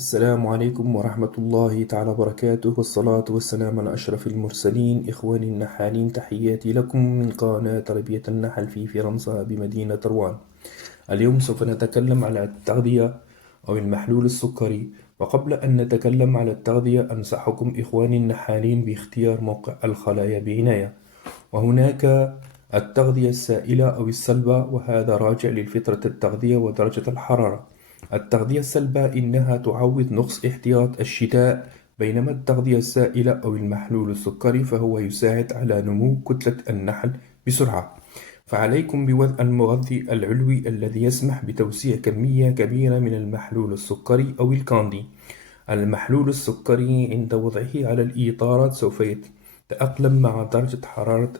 السلام عليكم ورحمة الله تعالى وبركاته، والصلاة والسلام على أشرف المرسلين. إخواني النحالين، تحياتي لكم من قناة تربية النحل في فرنسا بمدينة روان. اليوم سوف نتكلم على التغذية أو المحلول السكري. وقبل أن نتكلم على التغذية، أنصحكم إخواني النحالين باختيار موقع الخلايا بعناية. وهناك التغذية السائلة أو الصلبة، وهذا راجع لفترة التغذية ودرجة الحرارة. التغذية الصلبة إنها تعوض نقص احتياط الشتاء، بينما التغذية السائلة أو المحلول السكري فهو يساعد على نمو كتلة النحل بسرعة. فعليكم بوضع المغذي العلوي الذي يسمح بتوزيع كمية كبيرة من المحلول السكري أو الكاندي. المحلول السكري عند وضعه على الإطارات سوف يتأقلم مع درجة حرارة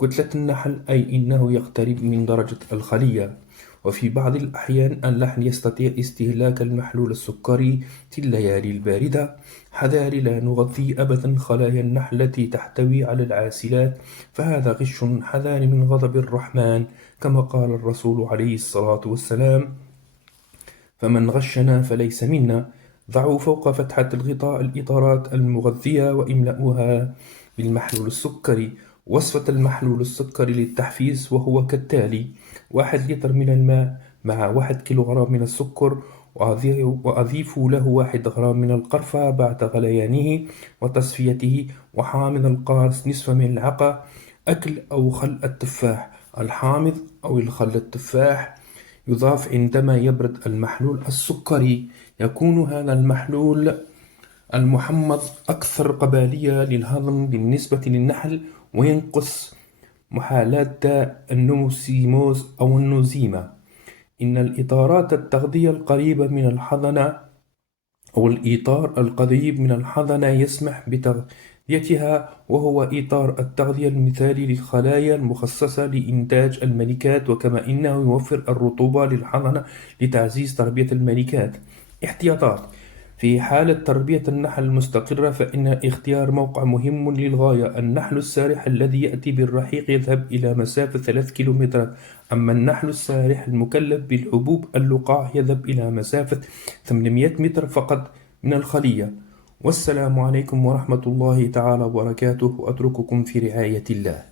كتلة النحل، أي إنه يقترب من درجة الخلية. وفي بعض الأحيان اللحم يستطيع استهلاك المحلول السكري في الليالي الباردة. حذاري، لا نغذي أبدا خلايا النحل التي تحتوي على العاسلات، فهذا غش. حذاري من غضب الرحمن، كما قال الرسول عليه الصلاة والسلام: فمن غشنا فليس منا. ضعوا فوق فتحة الغطاء الإطارات المغذية واملأوها بالمحلول السكري. وصفة المحلول السكري للتحفيز وهو كالتالي: 1 لتر من الماء مع 1 كيلوغرام من السكر، وأضيفوا له 1 غرام من القرفة بعد غليانه وتصفيته، وحامض القارص نصف ملعقة. أكل أو خل التفاح الحامض أو الخل التفاح يضاف عندما يبرد المحلول السكري. يكون هذا المحلول المحمض أكثر قابلية للهضم بالنسبة للنحل، وينقص محالات النوسيموز أو النوزيمة. إن الإطارات التغذية القريبة من الحضنة أو الإطار القريب من الحضنة يسمح بتغذيتها، وهو إطار التغذية المثالي للخلايا المخصصة لإنتاج الملكات، وكما إنه يوفر الرطوبة للحضنة لتعزيز تربية الملكات. احتياطات: في حالة تربية النحل المستقرة فإن اختيار موقع مهم للغاية. النحل السارح الذي يأتي بالرحيق يذهب إلى مسافة 3 كيلومترات، أما النحل السارح المكلف بالحبوب اللقاح يذهب إلى مسافة 800 متر فقط من الخلية. والسلام عليكم ورحمة الله تعالى وبركاته، وأترككم في رعاية الله.